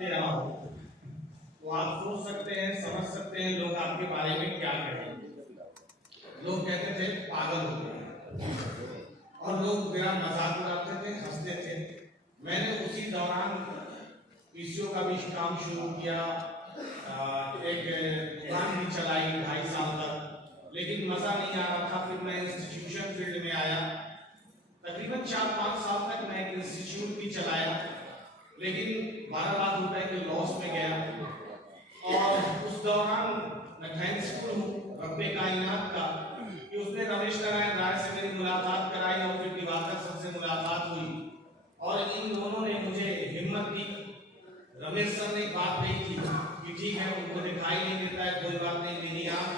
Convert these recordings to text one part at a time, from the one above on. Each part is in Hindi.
दे रहा हूं तो आप सोच सकते हैं, समझ सकते हैं लोग आपके बारे में क्या कहेंगे। लोग कहते थे पागल हो गए और लोग मेरा मजाक उड़ाते थे, हंसते थे। मैंने उसी दौरान पीसीओ का भी काम शुरू किया, एक दुकान भी चलाई 2.5 साल तक, लेकिन मजा नहीं आ रहा था। फिर मैं इंस्टीट्यूशन फील्ड में आया। तकरीबन 4-5 साल तक मैं एक इंस्टीट्यूट भी चलाया, लेकिन 12 लाख रुपए के लॉस में गया। और उस दौरान मैं थैंक्सफुल हूँ रब्बे कायनात का कि उसने रमेश नारायण राय से मेरी मुलाकात कराई और फिर दिवाकर सर से मुलाकात हुई और इन दोनों ने मुझे हिम्मत दी। रमेश सर ने बात कही थी कि ठीक है, उनको दिखाई नहीं देता है, कोई बात नहीं, मेरी आंख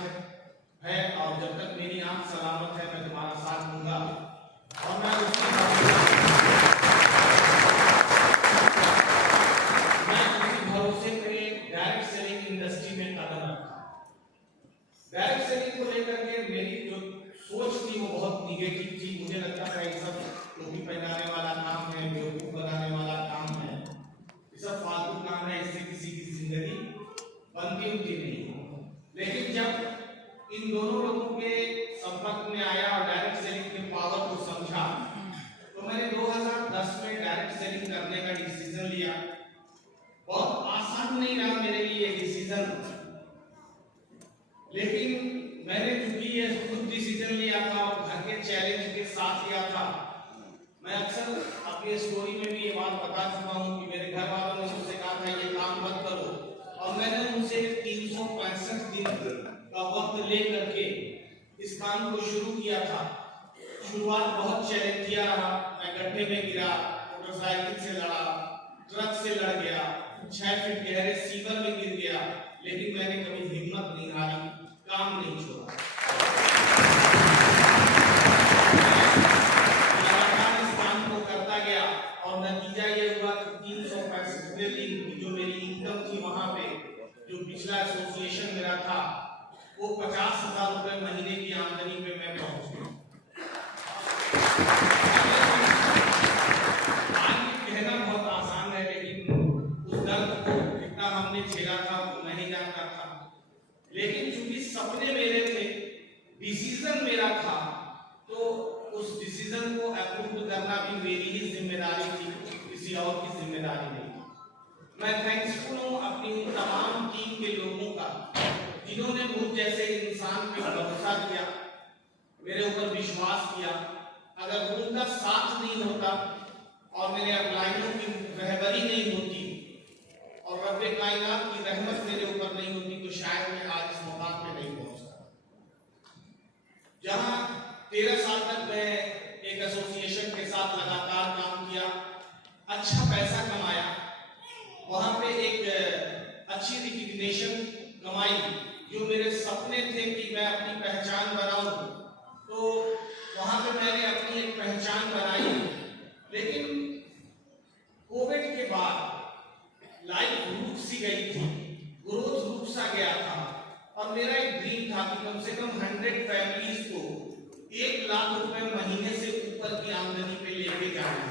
है और जब तक मेरी आंख सलामत है मैं तुम्हारा साथ दूंगा। और मैं उसी भरोसे पे डायरेक्ट सेलिंग इंडस्ट्री में कदम रखा। डायरेक्ट सेलिंग को लेकर के मेरी जो सोच थी वो बहुत निगेटिव थी। मुझे लगता था ये सब टोपी पहनाने वाला काम है, बेवकूफ बनाने वाला काम है, ये सब फालतू काम है, इससे किसी की जिंदगी बनती उठती नहीं। लेकिन जब इन दोनों लोगों के संपर्क में आया और डायरेक्ट सेलिंग के पावर को समझा तो मैंने 2010 में डायरेक्ट सेलिंग करने का डिसीजन लिया। बहुत आसान नहीं रहा मेरे लिए ये डिसीजन, लेकिन मैंने चूंकि ये खुद डिसीजन लिया था और घर के चैलेंज के साथ लिया था। मैं अक्सर अपनी स्टोरी में भी ये बात बता चुका हूँ कि मेरे घर वालों ने मुझसे कहा था ये काम मत करो और मैंने उनसे 365 दिन का वक्त ले करके इस काम को शुरू किया था। शुरुआत बहुत चैलेंजिया रहा। मैं गड्ढे में गिरा, मोटरसाइकिल से लड़ा, ट्रक से लड़ गया, 6 फीट गहरे सीवर में गिर गया, लेकिन मैंने कभी हिम्मत नहीं हारी, काम नहीं छोड़ा। लगातार इस काम को करता गया और नतीजा ये हुआ कि 365 दिन की जो मेरी इनकम थी वहां पे, जो पिछला एसोसिएशन मेरा था, वो 50,000 रुपए महीने की आमदनी पे मैं पहुंच गया। कहना बहुत आसान है, लेकिन उस दर्द को कितना हमने झेला था वो मैं ही जानता था। लेकिन चूंकि सपने मेरे थे, डिसीजन मेरा था, तो उस डिसीजन को अप्रूव करना भी मेरी ही जिम्मेदारी थी, किसी और की जिम्मेदारी नहीं। मैं थैंक्सफुल हूँ अपनी उन तमाम टीम के लोगों का जिन्होंने मुझ जैसे इंसान पे भरोसा किया, मेरे ऊपर विश्वास किया। अगर उनका साथ नहीं होता और मेरे अपलाइनों की रहबरी नहीं होती और रब्बे कायनात की रहमत मेरे ऊपर नहीं होती तो शायद मैं आज इस मुकाम पे नहीं पहुंचता। जहां 13 साल तक मैं एक एसोसिएशन के साथ लगातार काम किया, अच्छा पैसा कमाया, वहां पे एक अच्छी रिकग्निशन कमाई, जो मेरे सपने थे कि मैं अपनी पहचान बनाऊं, तो वहां पे मैंने अपनी एक पहचान बनाई। लेकिन कोविड के बाद लाइफ रुक सी गई थी, ग्रोथ रुक सा गया था और मेरा एक ड्रीम था कि कम से कम 100 फैमिलीज को 1 लाख रुपए महीने से ऊपर की आमदनी पे लेके जाना।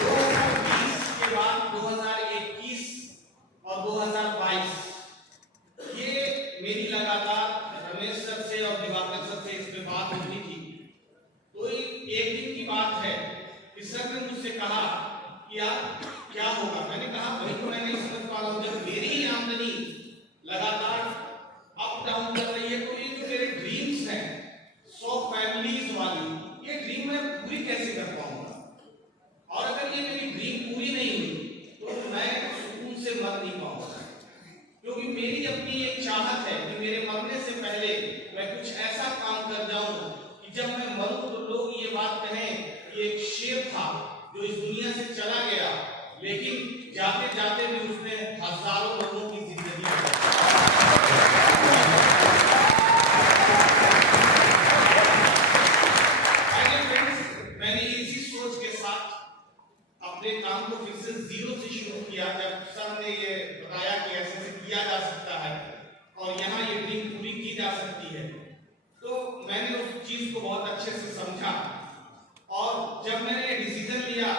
2020 के बाद 2021 और 2022 ये मेरी लगातार रमेश सर से और दिवाकर सर से इस पे बात होती थी। तो एक दिन की बात है कि सर ने मुझसे कहा कि यार क्या होगा। मैंने कहा भाई तो मैं नहीं समझ पा रहा हूँ, जब मेरी ही आमदनी लगातार अप डाउन कर रही है तो ये जो मेरे ड्रीम्स हैं 100 फैमिलीज वाली, ये ड्रीम मैं पूरी कैसे कर पाऊंगा। और अगर ये मेरी ड्रीम पूरी नहीं हुई तो मैं सुकून से मर नहीं पाऊंगा, क्योंकि मेरी अपनी एक चाहत है कि मेरे मरने से पहले मैं कुछ ऐसा काम कर जाऊं कि जब मैं मरूं तो लोग ये बात कहें कि एक शेर था जो इस दुनिया से चला गया, लेकिन जाते जाते भी उसने हजारों लोगों की जिंदगी मैंने इसी सोच के साथ अपने काम को फिर से जीरो से शुरू किया। जब सर ने ये बताया कि ऐसे किया जा सकता है और यहाँ ये ड्रीम पूरी की जा सकती है, तो मैंने उस चीज को बहुत अच्छे से समझा। और जब मैंने डिसीजन लिया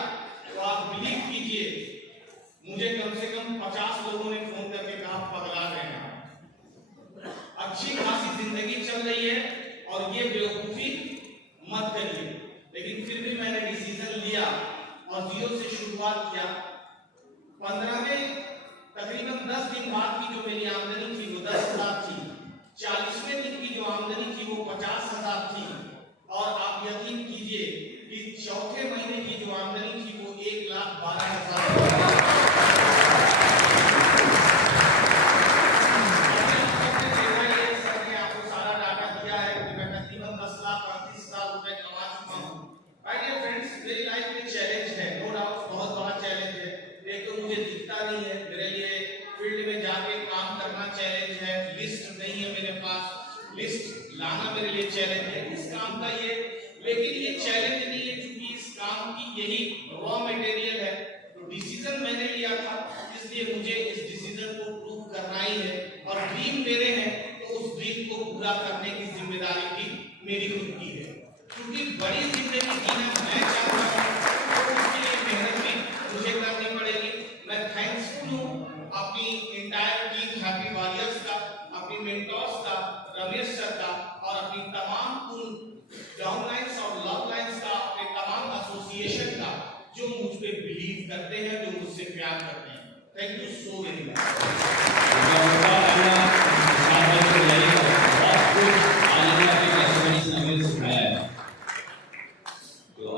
तो आप बिलीव कीजिए, मुझे कम से कम 50 लोगों ने फोन करके कहा पगला गए हैं। अच्छी खासी जिंदगी चल रही है और ये बेवकूफी मत करिए। लेकिन फिर भी मैंने डिसीजन लिया और 0 से शुरुआत किया। 15 में तकरीबन 10 दिन बाद की जो मेरी आमदनी थी वो 10,000 थी। 40वें दिन की जो आमदनी थी वो 50,000 थी। और आप यकीन कीजिए कि चौथे महीने की जो आमदनी थी वो 1,12,000। लिस्ट लाना मेरे लिए चैलेंज है इस काम का ये, लेकिन ये चैलेंज नहीं है क्योंकि इस काम की यही रॉ मटेरियल है। तो डिसीजन मैंने लिया था, इसलिए मुझे इस डिसीजन को प्रूव करना ही है। और ड्रीम मेरे हैं तो उस ड्रीम को पूरा करने की जिम्मेदारी भी मेरी खुद की है, क्योंकि बड़ी जिंदगी जीना मैं चाहता हूँ तो उसके लिए मेहनत भी मुझे करनी पड़ेगी। मैं थैंक्सफुल हूँ अपनी इंटायर टीम हैप्पी वॉरियर्स का, अपनी मेंटर्स का, रमेश सर का, और अपनी तमाम उन डाउनलाइंस और लव लाइंस का, अपने तमाम एसोसिएशन का जो मुझ पे बिलीव करते हैं, जो मुझसे प्यार करते हैं। Thank you so very much.